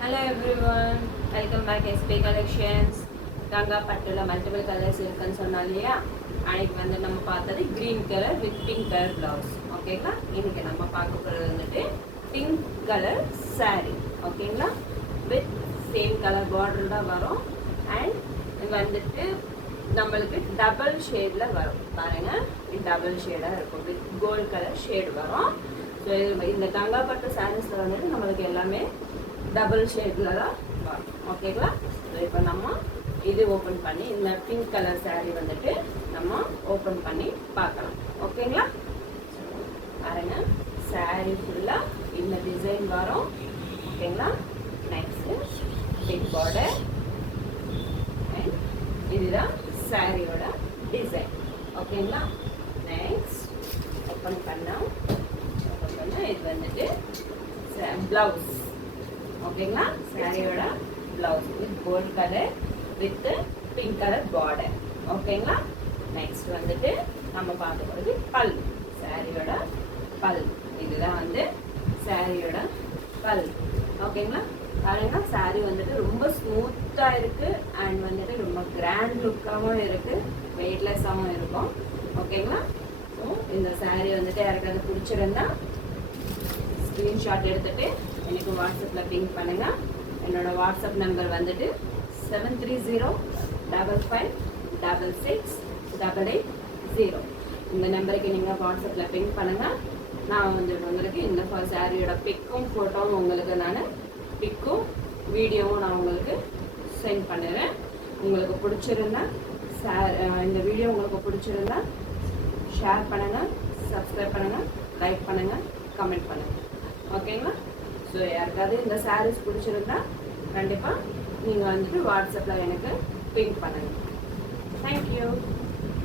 Hello everyone, welcome back SP Collections. Ganga பட்டுல multiple colours இருக்குன்னு சொன்னா இல்லையா, அன்னைக்கு வந்து நம்ம பார்த்தது green colour with pink colour blouse. ஓகேங்களா, இன்னைக்கு நம்ம பார்க்க போகிறது வந்துட்டு பிங்க் கலர் saree. ஓகேங்களா, வித் சேம் கலர் பார்டர் தான் வரும். அண்ட் இது வந்துட்டு நம்மளுக்கு டபுள் ஷேடில் வரும். பாருங்க, டபுள் ஷேடாக இருக்கும், வித் கோல்ட் கலர் ஷேடு வரும். ஸோ இந்த கங்கா பட்டு சாரீஸில் வந்துட்டு நம்மளுக்கு எல்லாமே டபுள் ஷேடில் தான் வரும். ஓகேங்களா, ஸோ இப்போ நம்ம இது ஓப்பன் பண்ணி இந்த பிங்க் கலர் saree வந்துட்டு நம்ம ஓப்பன் பண்ணி பார்க்கலாம். ஓகேங்களா, பாருங்க, saree ஃபுல்லாக இந்த டிசைன் வரும். ஓகேங்களா, நெக்ஸ்ட்டு பிக் பார்டர் அண்ட் இதுதான் சாரியோட டிசைன். ஓகேங்களா, நெக்ஸ்ட் ஓப்பன் பண்ணால் இது வந்துட்டு பிளவுஸ். ஓகேங்களா, சாரியோட blouse with gold colour with pink colour border. ஓகேங்களா, நெக்ஸ்ட் வந்துட்டு நம்ம பார்க்க போகிறது பல், சாரியோட பல். இதுதான் வந்து சாரியோட பல். ஓகேங்களா, பாருங்க, சாரி வந்துட்டு ரொம்ப ஸ்மூத்தாக இருக்குது அண்ட் வந்துட்டு ரொம்ப கிராண்ட் லுக்காகவும் இருக்குது, வெயிட்லெஸ்ஸாகவும் இருக்கும். ஓகேங்களா, ஸோ இந்த சாரி வந்துட்டு யாருக்காவது பிடிச்சிருந்தா ஸ்க்ரீன்ஷாட் எடுத்துகிட்டு எனக்கு வாட்ஸ்அப்பில் பிங்க் பண்ணுங்கள். என்னோடய வாட்ஸ்அப் நம்பர் வந்துட்டு 7305566880. இந்த நம்பருக்கு நீங்கள் வாட்ஸ்அப்பில் பிங்க் பண்ணுங்கள். நான் வந்துட்டு உங்களுக்கு இந்த சாரியோட பிக்கும் ஃபோட்டோவும் உங்களுக்கு நான் பிக்கும் வீடியோவும் நான் உங்களுக்கு சென்ட் பண்ணுறேன். உங்களுக்கு பிடிச்சிருந்தா இந்த வீடியோ உங்களுக்கு பிடிச்சிருந்தா ஷேர் பண்ணுங்கள், சப்ஸ்கிரைப் பண்ணுங்கள், லைக் பண்ணுங்கள், கமெண்ட் பண்ணுங்கள். ஓகேங்களா, ஸோ யாருக்காவது இந்த சாரீஸ் பிடிச்சிருந்தா கண்டிப்பாக நீங்கள் வந்துட்டு வாட்ஸ்அப்பில் எனக்கு பிங்க் பண்ணுங்கள். தேங்க்யூ.